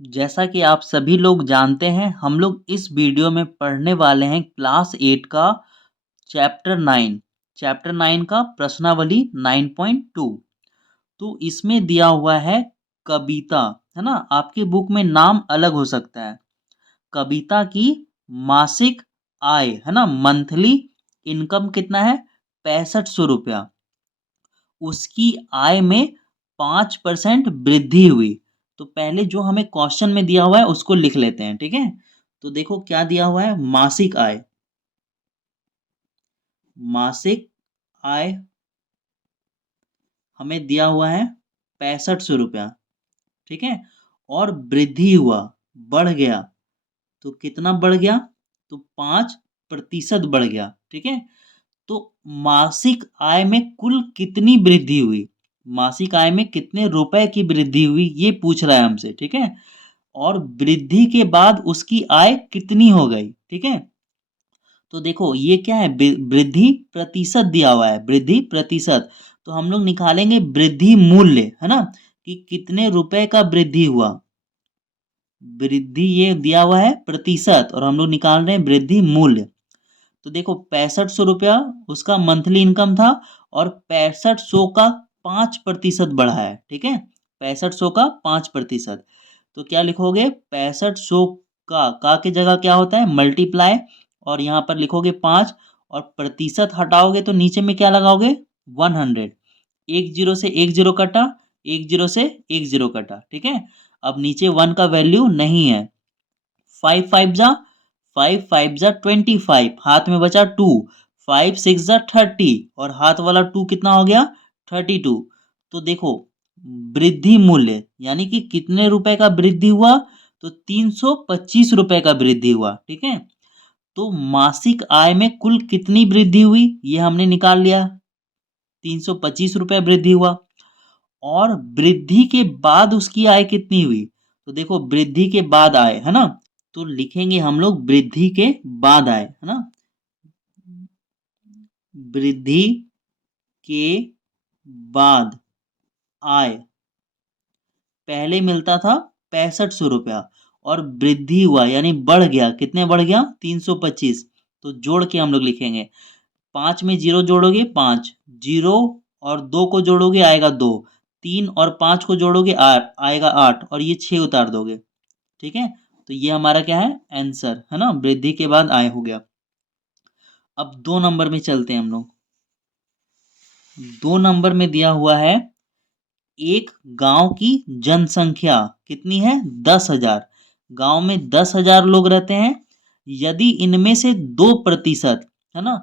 जैसा कि आप सभी लोग जानते हैं, हम लोग इस वीडियो में पढ़ने वाले हैं क्लास 8 का चैप्टर 9 का प्रश्नावली 9.2। तो इसमें दिया हुआ है कविता, है ना? आपके बुक में नाम अलग हो सकता है। कविता की मासिक आय, है ना, मंथली इनकम कितना है? 6500 रुपया। उसकी आय में 5% वृद्धि हुई। तो पहले जो हमें क्वेश्चन में दिया हुआ है उसको लिख लेते हैं, ठीक है? तो देखो क्या दिया हुआ है, मासिक आय। मासिक आय हमें दिया हुआ है 6500 रुपया, ठीक है? और वृद्धि हुआ, बढ़ गया। तो कितना बढ़ गया? तो 5% बढ़ गया, ठीक है? तो मासिक आय में कुल कितनी वृद्धि हुई? मासिक आय में कितने रुपए की वृद्धि हुई ये पूछ रहा है हमसे, ठीक है? और वृद्धि के बाद उसकी आय कितनी हो गई, ठीक है? तो देखो ये क्या है, वृद्धि प्रतिशत दिया हुआ है, वृद्धि प्रतिशत। तो हम लोग निकालेंगे वृद्धि मूल्य, है ना, कि कितने रुपए का वृद्धि हुआ। वृद्धि ये दिया हुआ है प्रतिशत और हम लोग निकाल रहे हैं वृद्धि मूल्य। तो देखो 6500 रुपया उसका मंथली इनकम था और 6500 का 5% बढ़ा है, ठीक है? 6500 का 5%। तो क्या लिखोगे? 6500 का की जगह क्या होता है? मल्टीप्लाई, और यहाँ पर लिखोगे 5 और प्रतिशत हटाओगे तो नीचे में क्या लगाओगे? 100। एक जीरो से एक जीरो कटा, एक जीरो से एक जीरो कटा, ठीक है? अब नीचे 1 का वैल्यू नहीं है। 5 5 जा 25, हाथ में बचा 2। 5 6 जा 30 और हाथ वाला 2 कितना हो गया? 32। तो देखो वृद्धि मूल्य यानी कि कितने रुपए का वृद्धि हुआ? तो 325 रुपए का वृद्धि हुआ, ठीक है? तो मासिक आय में कुल कितनी वृद्धि हुई ये हमने निकाल लिया। 325 रुपए वृद्धि हुआ। और वृद्धि के बाद उसकी आय कितनी हुई? तो देखो वृद्धि के बाद आय, है ना? तो लिखेंगे हम लोग वृद्धि के बाद आय, है ना? वृद्धि के बाद आय पहले मिलता था 6500 रुपया और वृद्धि हुआ यानी बढ़ गया। कितने बढ़ गया? 325। तो जोड़ के हम लोग लिखेंगे। 5 में जीरो जोड़ोगे 5, जीरो और 2 को जोड़ोगे आएगा 2, 3 और 5 को जोड़ोगे 8 आएगा 8 और ये 6 उतार दोगे, ठीक है? तो ये हमारा क्या है? आंसर, है ना? वृद्धि के बाद आय हो गया। अब 2 नंबर में चलते हैं हम लोग। 2 नंबर में दिया हुआ है एक गांव की जनसंख्या कितनी है? 10,000। गांव में 10,000 लोग रहते हैं। यदि इनमें से 2%, है ना,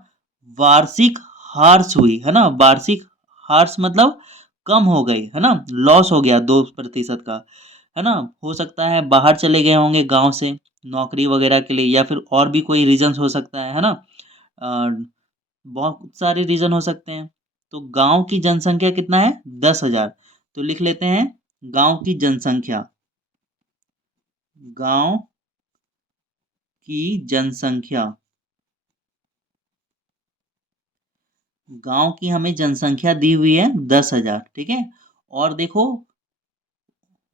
वार्षिक हार्स हुई, है ना, वार्षिक हार्स मतलब कम हो गई, है ना, लॉस हो गया 2% का, है ना? हो सकता है बाहर चले गए होंगे गांव से नौकरी वगैरह के लिए, या फिर और भी कोई रीजन हो सकता है ना? अ, बहुत सारे रीजन हो सकते हैं। तो गांव की जनसंख्या कितना है? 10,000। तो लिख लेते हैं गांव की जनसंख्या। गांव की जनसंख्या, गांव की हमें जनसंख्या दी हुई है 10,000, ठीक है? और देखो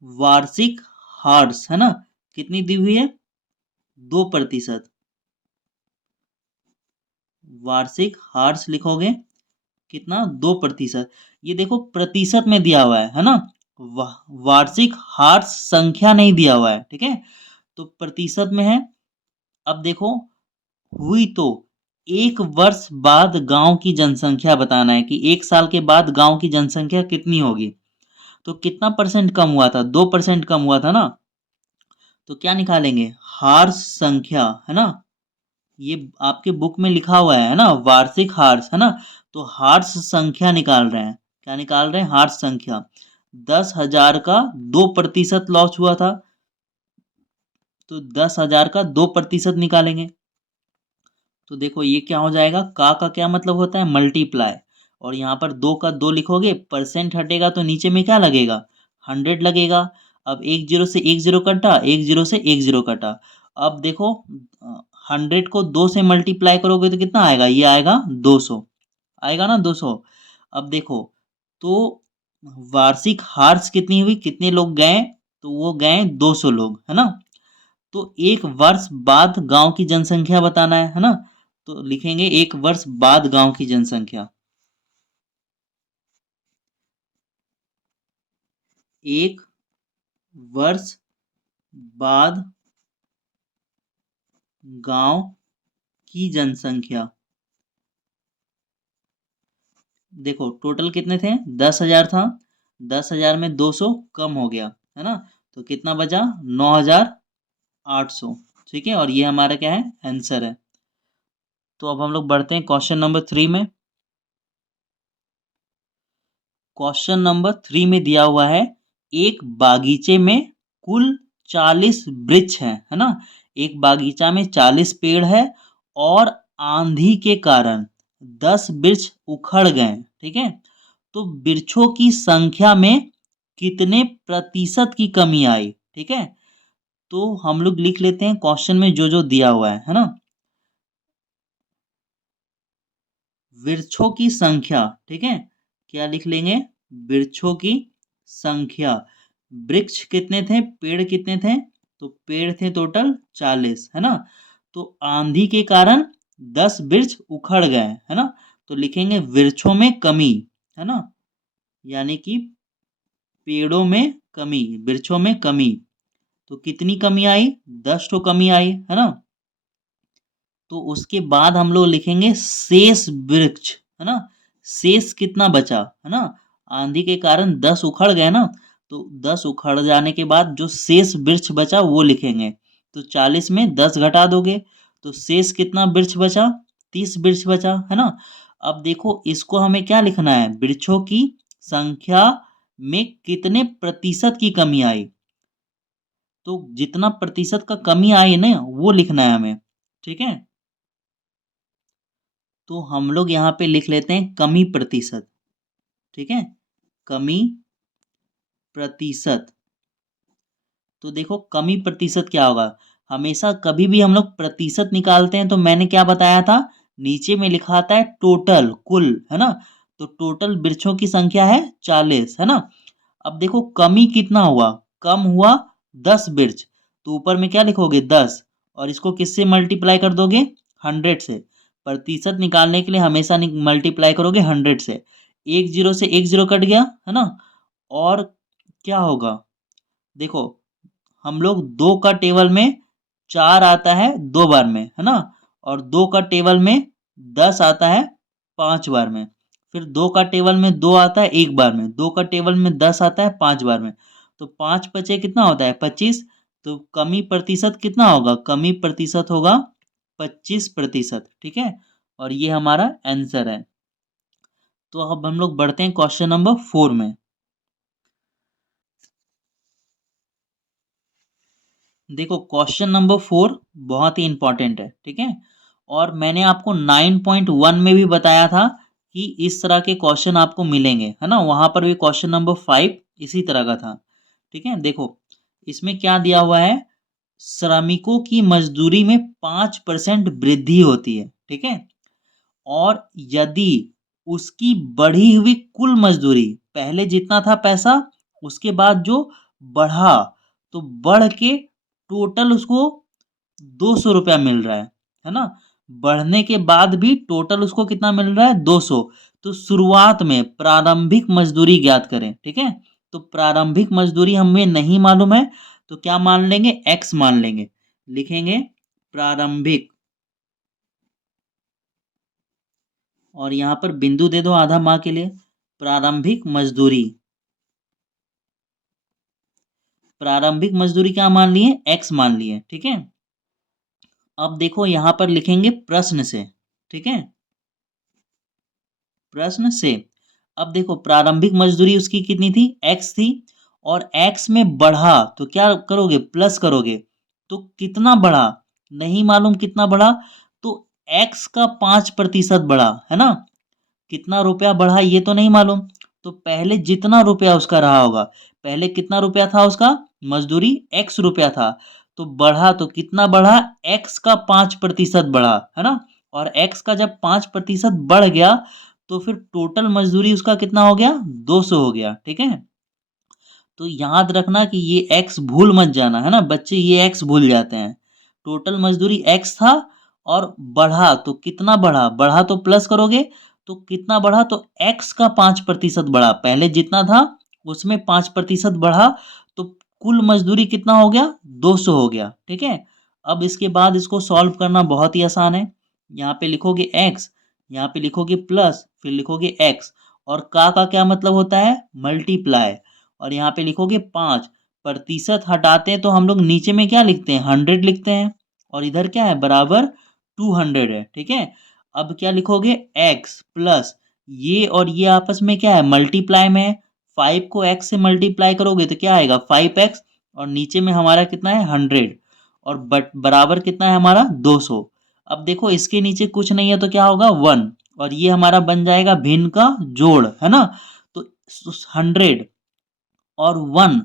वार्षिक हार्स, है ना, कितनी दी हुई है? 2%। वार्षिक हार्स लिखोगे कितना? 2%। ये देखो प्रतिशत में दिया हुआ है ना? वार्षिक हार्स संख्या नहीं दिया हुआ है, ठीक है? तो प्रतिशत में है। अब देखो हुई तो एक वर्ष बाद गांव की जनसंख्या बताना है कि एक साल के बाद गांव की जनसंख्या कितनी होगी। तो कितना परसेंट कम हुआ था? 2% कम हुआ था ना? तो क्या निकालेंगे? हार्स संख्या, है ना? ये आपके बुक में लिखा हुआ है ना, वार्षिक हार्स, है ना? तो हार्स संख्या निकाल रहे हैं। क्या निकाल रहे हैं? हार्स संख्या। 10,000 का 2% लॉस हुआ था, तो 10,000 का 2% निकालेंगे। तो देखो ये क्या हो जाएगा, का क्या मतलब होता है? मल्टीप्लाई। और यहाँ पर 2 का 2 लिखोगे, परसेंट हटेगा तो नीचे में क्या लगेगा? 100 लगेगा। अब एक जीरो से एक जीरो कटा, एक जीरो से एक जीरो कटा। अब देखो 100 को 2 से मल्टीप्लाई करोगे तो कितना आएगा? ये आएगा 200, आएगा ना 200। अब देखो तो वार्षिक हार्स कितनी हुई, कितने लोग गए? तो वो गए 200 लोग, है ना। तो एक वर्ष बाद गांव की जनसंख्या बताना है ना। तो लिखेंगे एक वर्ष बाद गांव की जनसंख्या। एक वर्ष बाद गांव की जनसंख्या। देखो टोटल कितने थे, 10,000 था। 10,000 में 200 कम हो गया, है ना। तो कितना बचा, 9,800। ठीक है, और ये हमारा क्या है, आंसर है। तो अब हम लोग बढ़ते हैं क्वेश्चन नंबर 3 में। क्वेश्चन नंबर 3 में दिया हुआ है, एक बागीचे में कुल 40 वृक्ष हैं, है ना। एक बागीचा में 40 पेड़ है और आंधी के कारण 10 वृक्ष उखड़ गए, ठीक है। तो वृक्षों की संख्या में कितने प्रतिशत की कमी आई, ठीक है। तो हम लोग लिख लेते हैं क्वेश्चन में जो जो दिया हुआ है ना। वृक्षों की संख्या, ठीक है। क्या लिख लेंगे, वृक्षों की संख्या। वृक्ष कितने थे, पेड़ कितने थे, तो पेड़ थे टोटल 40, है ना। तो आंधी के कारण 10 वृक्ष उखड़ गए, है ना। तो लिखेंगे वृक्षों में कमी, है ना, यानी कि पेड़ों में कमी, वृक्षों में कमी। तो कितनी कमी आई, 10 तो कमी आई, है ना। तो उसके बाद हम लोग लिखेंगे शेष वृक्ष, है ना। शेष कितना बचा, है ना। आंधी के कारण 10 उखड़ गए ना, तो 10 उखड़ जाने के बाद जो शेष वृक्ष बचा वो लिखेंगे। तो 40 में 10 घटा दोगे तो शेष कितना वृक्ष बचा, 30 वृक्ष बचा, है ना। अब देखो इसको हमें क्या लिखना है, वृक्षों की संख्या में कितने प्रतिशत की कमी आई। तो जितना प्रतिशत का कमी आई है ना वो लिखना है हमें, ठीक है। तो हम लोग यहाँ पे लिख लेते हैं कमी प्रतिशत, ठीक है, कमी प्रतिशत। तो देखो कमी प्रतिशत क्या होगा, हमेशा कभी भी हम लोग प्रतिशत निकालते हैं तो मैंने क्या बताया था, नीचे में लिखा आता है टोटल, कुल, है ना। तो टोटल वृक्षों की संख्या है 40, है ना। अब देखो कमी कितना हुआ, कम हुआ 10 वृक्ष। तो ऊपर में क्या लिखोगे 10, और इसको किससे मल्टीप्लाई कर दोगे, 100 से। प्रतिशत निकालने के लिए हमेशा मल्टीप्लाई करोगे 100 से। एक जीरो से एक जीरो कट गया, है ना। और क्या होगा, देखो हम लोग दो का टेबल में 4 आता है 2 बार में, है ना। और दो का टेबल में 10 आता है 5 बार में। फिर दो का टेबल में 2 आता है 1 बार में, दो का टेबल में 10 आता है 5 बार में। तो 5 पचे कितना होता है, 25। तो कमी प्रतिशत कितना होगा, कमी प्रतिशत होगा 25%, ठीक है। और ये हमारा आंसर है। तो अब हम लोग बढ़ते हैं क्वेश्चन नंबर 4 में। देखो क्वेश्चन नंबर 4 बहुत ही इंपॉर्टेंट है, ठीक है। और मैंने आपको 9.1 में भी बताया था कि इस तरह के क्वेश्चन आपको मिलेंगे, है ना। वहां पर भी क्वेश्चन नंबर 5 इसी तरह का था, ठीक है। देखो इसमें क्या दिया हुआ है, श्रमिकों की मजदूरी में 5% वृद्धि होती है, ठीक है। और यदि उसकी बढ़ी हुई कुल मजदूरी, पहले जितना था पैसा उसके बाद जो बढ़ा, तो बढ़ के टोटल उसको 200 रुपया मिल रहा है ना। बढ़ने के बाद भी टोटल उसको कितना मिल रहा है, 200। तो शुरुआत में प्रारंभिक मजदूरी ज्ञात करें, ठीक है। तो प्रारंभिक मजदूरी हमें नहीं मालूम है, तो क्या मान लेंगे, एक्स मान लेंगे। लिखेंगे प्रारंभिक, और यहाँ पर बिंदु दे दो आधा माह के लिए, प्रारंभिक मजदूरी। प्रारंभिक मजदूरी क्या मान लिए, एक्स मान लिए, ठीक है। अब देखो यहां पर लिखेंगे प्रश्न से, ठीक है, प्रश्न से। अब देखो प्रारंभिक मजदूरी उसकी कितनी थी, एक्स थी। और एक्स में बढ़ा तो क्या करोगे, प्लस करोगे। तो कितना बढ़ा, नहीं मालूम कितना बढ़ा। तो एक्स का 5% बढ़ा, है ना। कितना रुपया बढ़ा ये तो नहीं मालूम। तो पहले जितना रुपया उसका रहा होगा, पहले कितना रुपया था उसका, मजदूरी एक्स रुपया था। तो बढ़ा तो कितना बढ़ा, एक्स का 5% बढ़ा, है ना। और एक्स का जब 5% बढ़ गया तो फिर टोटल मजदूरी उसका कितना हो गया, 200 हो गया, ठीक है। तो याद रखना कि ये एक्स भूल मत जाना, है ना बच्चे, ये एक्स भूल जाते हैं। टोटल मजदूरी एक्स था और बढ़ा तो कितना बढ़ा, बढ़ा तो प्लस करोगे तो कितना बढ़ा, तो एक्स का 5% बढ़ा, पहले जितना था उसमें 5% बढ़ा, तो कुल मजदूरी कितना हो गया, 200 हो गया। ठीक है, अब इसके बाद इसको सॉल्व करना बहुत ही आसान है। यहाँ पे लिखोगे एक्स, यहाँ पे लिखोगे प्लस, फिर लिखोगे एक्स, और का क्या मतलब होता है, मल्टीप्लाई, और यहाँ पे लिखोगे 5। प्रतिशत हटाते हैं तो हम लोग नीचे में क्या लिखते हैं, 100 लिखते हैं, और इधर क्या है, बराबर 200 है। ठीक है, अब क्या लिखोगे, एक्स प्लस ये और ये आपस में क्या है, मल्टीप्लाई में है। 5 को x से मल्टीप्लाई करोगे तो क्या आएगा, 5x, और नीचे में हमारा कितना है, 100, और बराबर कितना है हमारा, 200। अब देखो इसके नीचे कुछ नहीं है तो क्या होगा, 1, और ये हमारा बन जाएगा भिन्न का जोड़, है ना। तो 100 और 1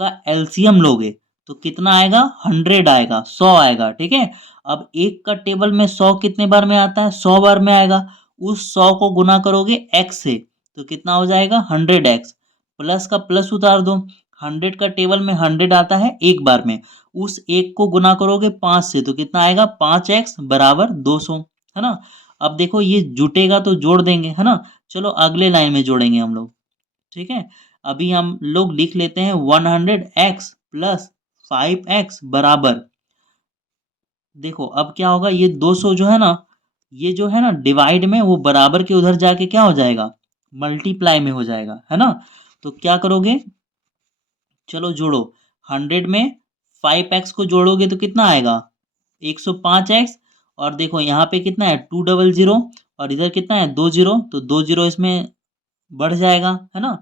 का एलसीएम लोगे तो कितना आएगा, 100 आएगा, 100 आएगा। ठीक है, अब एक का टेबल में 100 कितने बार में आता है, 100 बार में आएगा। उस 100 को गुना करोगे x से तो कितना हो जाएगा, 100x, प्लस का प्लस उतार दो, 100 का टेबल में 100 आता है एक बार में, उस एक को गुना करोगे 5 से तो कितना आएगा, 5x बराबर 200, है ना। अब देखो ये जुटेगा तो जोड़ देंगे, है ना। चलो अगले लाइन में जोड़ेंगे हम लोग। ठीक है, अभी हम लोग लिख लेते हैं 100x प्लस 5x बराबर, देखो अब क्या होगा, ये 200 जो है ना, ये जो है ना डिवाइड में, वो बराबर के उधर जाके क्या हो जाएगा, मल्टीप्लाई में हो जाएगा, है ना। तो क्या करोगे, चलो जोड़ो, 100 में 5x को जोड़ोगे तो कितना आएगा, 105x, और देखो यहाँ पे कितना है, 200, और इधर कितना है, 20, तो 20 इसमें बढ़ जाएगा, है ना।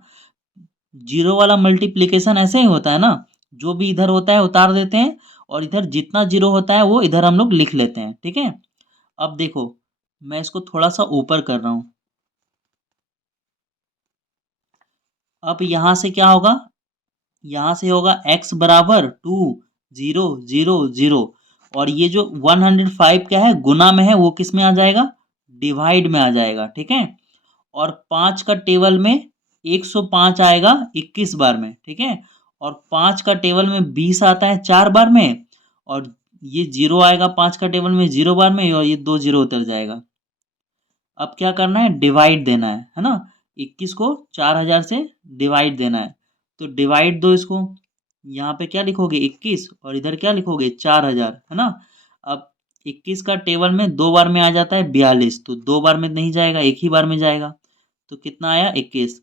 जीरो वाला मल्टीप्लिकेशन ऐसे ही होता है ना, जो भी इधर होता है उतार देते हैं, और इधर जितना जीरो होता है वो इधर हम लोग लिख लेते हैं। ठीक है, अब देखो मैं इसको थोड़ा सा ऊपर कर रहा हूँ। अब यहाँ से क्या होगा, यहाँ से होगा x बराबर 2 0 0 0, और ये जो 105 क्या है, गुना में है, वो किस में आ जाएगा, डिवाइड में आ जाएगा। ठीक है, और 5 का टेबल में 105 आएगा 21 बार में। ठीक है, और 5 का टेबल में 20 आता है 4 बार में, और ये जीरो आएगा 5 का टेबल में 0 बार में, और ये 2 जीरो उतर जाएगा। अब क्या करना है, डिवाइड देना है ना। 21 को 4000 से डिवाइड देना है, तो डिवाइड दो इसको, यहाँ पे क्या लिखोगे, 21, और इधर क्या लिखोगे, 4000, है ना। अब 21 का टेबल में 2 बार में आ जाता है 42, तो 2 बार में नहीं जाएगा, एक ही बार में जाएगा, तो कितना आया, 21।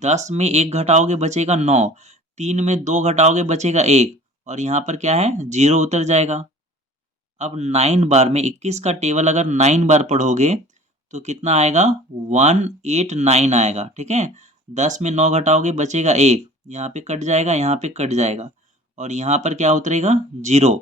10 में 1 घटाओगे बचेगा 9, 3 में 2 घटाओगे बचेगा 1, और यहाँ पर क्या है, 0 उतर जाएगा। अब 9 बार में 21 का टेबल अगर 9 बार पढ़ोगे तो कितना आएगा, 189 आएगा। ठीक है, 10 में 9 घटाओगे बचेगा 1, यहाँ पे कट जाएगा, यहाँ पे कट जाएगा, और यहाँ पर क्या उतरेगा, 0।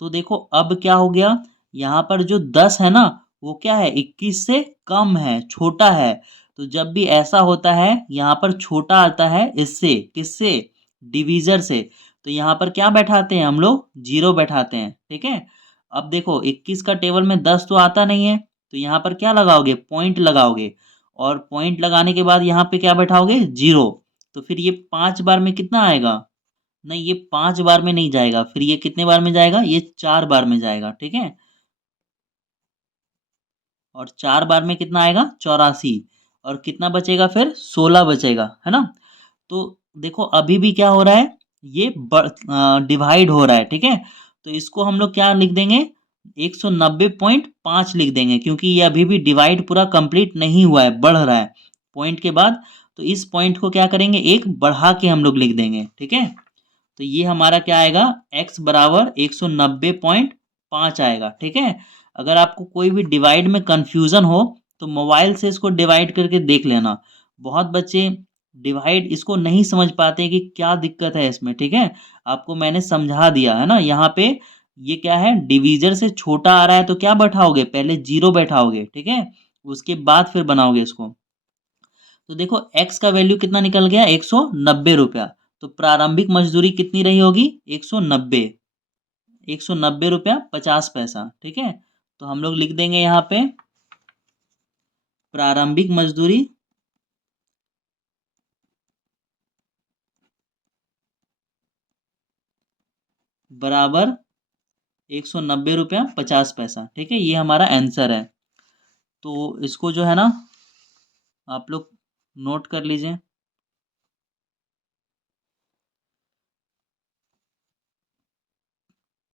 तो देखो अब क्या हो गया, यहाँ पर जो 10 है ना, वो क्या है, 21 से कम है, छोटा है। तो जब भी ऐसा होता है, यहाँ पर छोटा आता है इससे, किससे, डिवीजर से, तो यहाँ पर क्या बैठाते हैं हम लोग, 0 बैठाते हैं। ठीक है, अब देखो 21 का टेबल में 10 तो आता नहीं है, तो यहाँ पर क्या लगाओगे, पॉइंट लगाओगे, और पॉइंट लगाने के बाद यहाँ पे क्या बैठाओगे, 0। तो फिर ये 5 बार में कितना आएगा, नहीं ये 5 बार में नहीं जाएगा, फिर ये कितने बार में जाएगा, ये 4 बार में जाएगा। ठीक है, और 4 बार में कितना आएगा, 84, और कितना बचेगा, फिर 16 बचेगा, है ना। तो देखो अभी भी क्या हो रहा है, ये डिवाइड हो रहा है। ठीक है, तो इसको हम लोग क्या लिख देंगे, 190.5 लिख देंगे, क्योंकि ये अभी भी डिवाइड पूरा कंप्लीट नहीं हुआ है, बढ़ रहा है पॉइंट के बाद। तो इस पॉइंट को क्या करेंगे, एक बढ़ा के हम लोग लिख देंगे। ठीक है, तो ये हमारा क्या आएगा, x बराबर 190.5 आएगा। ठीक है, अगर आपको कोई भी डिवाइड में कंफ्यूजन हो तो मोबाइल से इसको डिवाइड करके देख लेना। बहुत बच्चे डिवाइड इसको नहीं समझ पाते कि क्या दिक्कत है इसमें। ठीक है, आपको मैंने समझा दिया है ना। यहाँ पे ये क्या है, डिवीजर से छोटा आ रहा है तो क्या बैठाओगे, पहले 0 बैठाओगे। ठीक है, उसके बाद फिर बनाओगे इसको। तो देखो x का वैल्यू कितना निकल गया, 190 रुपया। तो प्रारंभिक मजदूरी कितनी रही होगी, 190, 190 रुपया 50 पैसा। ठीक है, तो हम लोग लिख देंगे यहाँ पे प्रारंभिक मजदूरी बराबर 190 रुपया 50 पैसा। ठीक है, ये हमारा आंसर है। तो इसको जो है ना आप लोग नोट कर लीजिए।